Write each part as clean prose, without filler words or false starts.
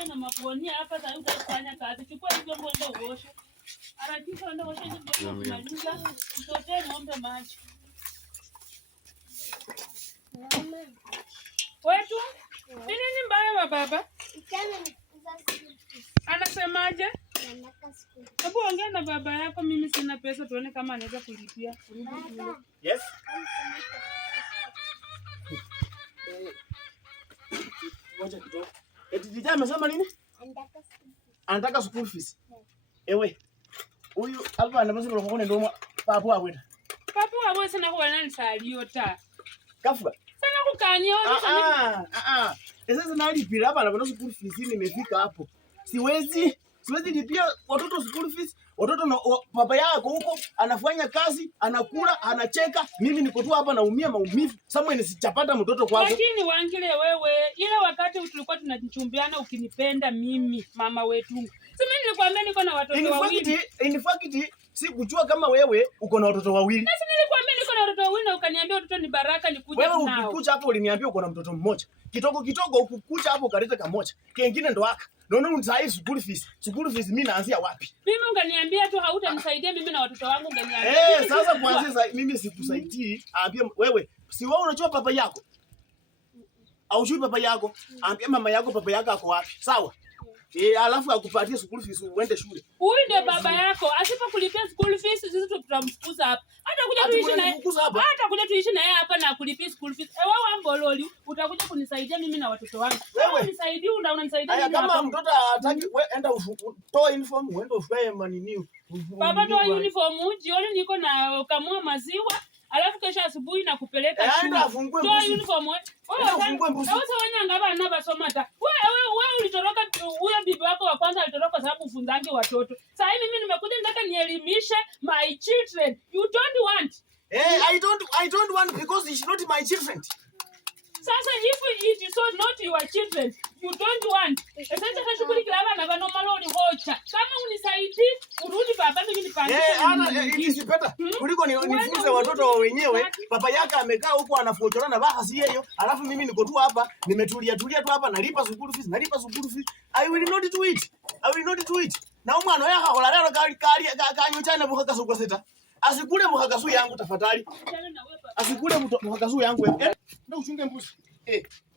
mayai na magunia hapa sasa utafanya kazi. Chukua hizo ng'ombe uoshe. Harakisha ndio uoshe hizo ng'ombe kumaliza. Mtotee ng'ombe maji. Mama. Wetu? Nini mbaya wa baba? Anasemaje? Hebu ongea na baba yako, mimi sina pesa, tuone kama anaweza kulipia. Yes. Ngoja kidogo. Eti Dija amesema nini? Anataka school fees. Ewe. Huyu Alva anasema kwa ndio papo aweta. Papo abo sana huwa nani saliota. Kafuka. Sana kukanyo. Sasa nalipia hapa na school fees nimefika hapo. Siwezi lipia watoto school fees. Watoto na baba yako huko anafanya kazi, anakula, anacheka. Mimi niko tu hapa naumia maumivu. Somewhere nisichapata mtoto kwako. Lakini Wangile wewe, ile wakati tulikuwa tunajichumbiana ukinipenda mimi, mama wetu. Si mimi nilikwambia niko na watoto wawili. In fact, si kujua kama wewe uko na watoto wawili. Sasa nilikwambia niko na watoto wawili na ukaniambia watoto ni baraka nikuje nao. Wewe ukikuja hapo uliniambia uko na mtoto mmoja. Kitoko ukukuja hapo kaleta kamoja. Kingine ndo haka. Naona unasahau school fees. School fees mimi naanzia wapi? Mimi unganiambia tu hautanisaidia mimi na watoto wangu unganiambia. Sasa kwanza mimi sikusaidii. Ambia wewe, si wewe unajua baba yako? Au unajua baba yako? Ambia mama yako baba yako ako wapi? Sawa? Alafu akupatie school fees uende shule. Huyu ndiye baba yako. Asipokulipia school fees sisi tutamfukuza hapa. Hata kuja tuishi naye. Hata kuja tuishi naye hapa na kulipia school fees. Wewe ambololi utakuja kunisaidia mimi na watoto wangu. Wewe unisaidie unanisaidia mimi. Kama mtoto hataki wewe enda toa uniform uende ushwae manini. Baba toa uniform jioni niko na kamua maziwa. Alafu kesho asubuhi na kupeleka shule. Toa uniform wewe. Sasa wanyanga bana basoma ta. Wewe ulitoroka huyo bibi wako wa kwanza alitoroka sababu ufunzange watoto. Sasa mimi nimekuja nataka nielimishe my children. You don't want. I don't want because it's not my children. Sasa if it is not your children, you don't want. Sasa shughuli kila bana bano maloli hocha. Kama unisaidii urudi baba mimi nipandishe. It is better. Kuliko nifunze watoto wa wenyewe. Baba yake amekaa huko anafochorana bahasi hiyo. Alafu mimi niko tu hapa nimetulia tu hapa nalipa school fees. I will not do it. Na umwana yako akolalero kanyochana buhaka soko seta. Asikule muhagasu yangu tafadhali. Asikule muhagasu yangu wewe. Ndio uchunge mbuzi.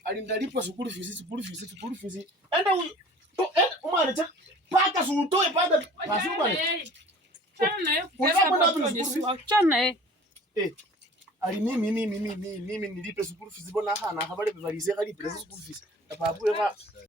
Alimdalipwa school fees. Enda umwana cha paka sutoe paka basuba. Chana Ali mimi nilipe school fees bona hana habari bibalize kali pesa school fees. Tapabu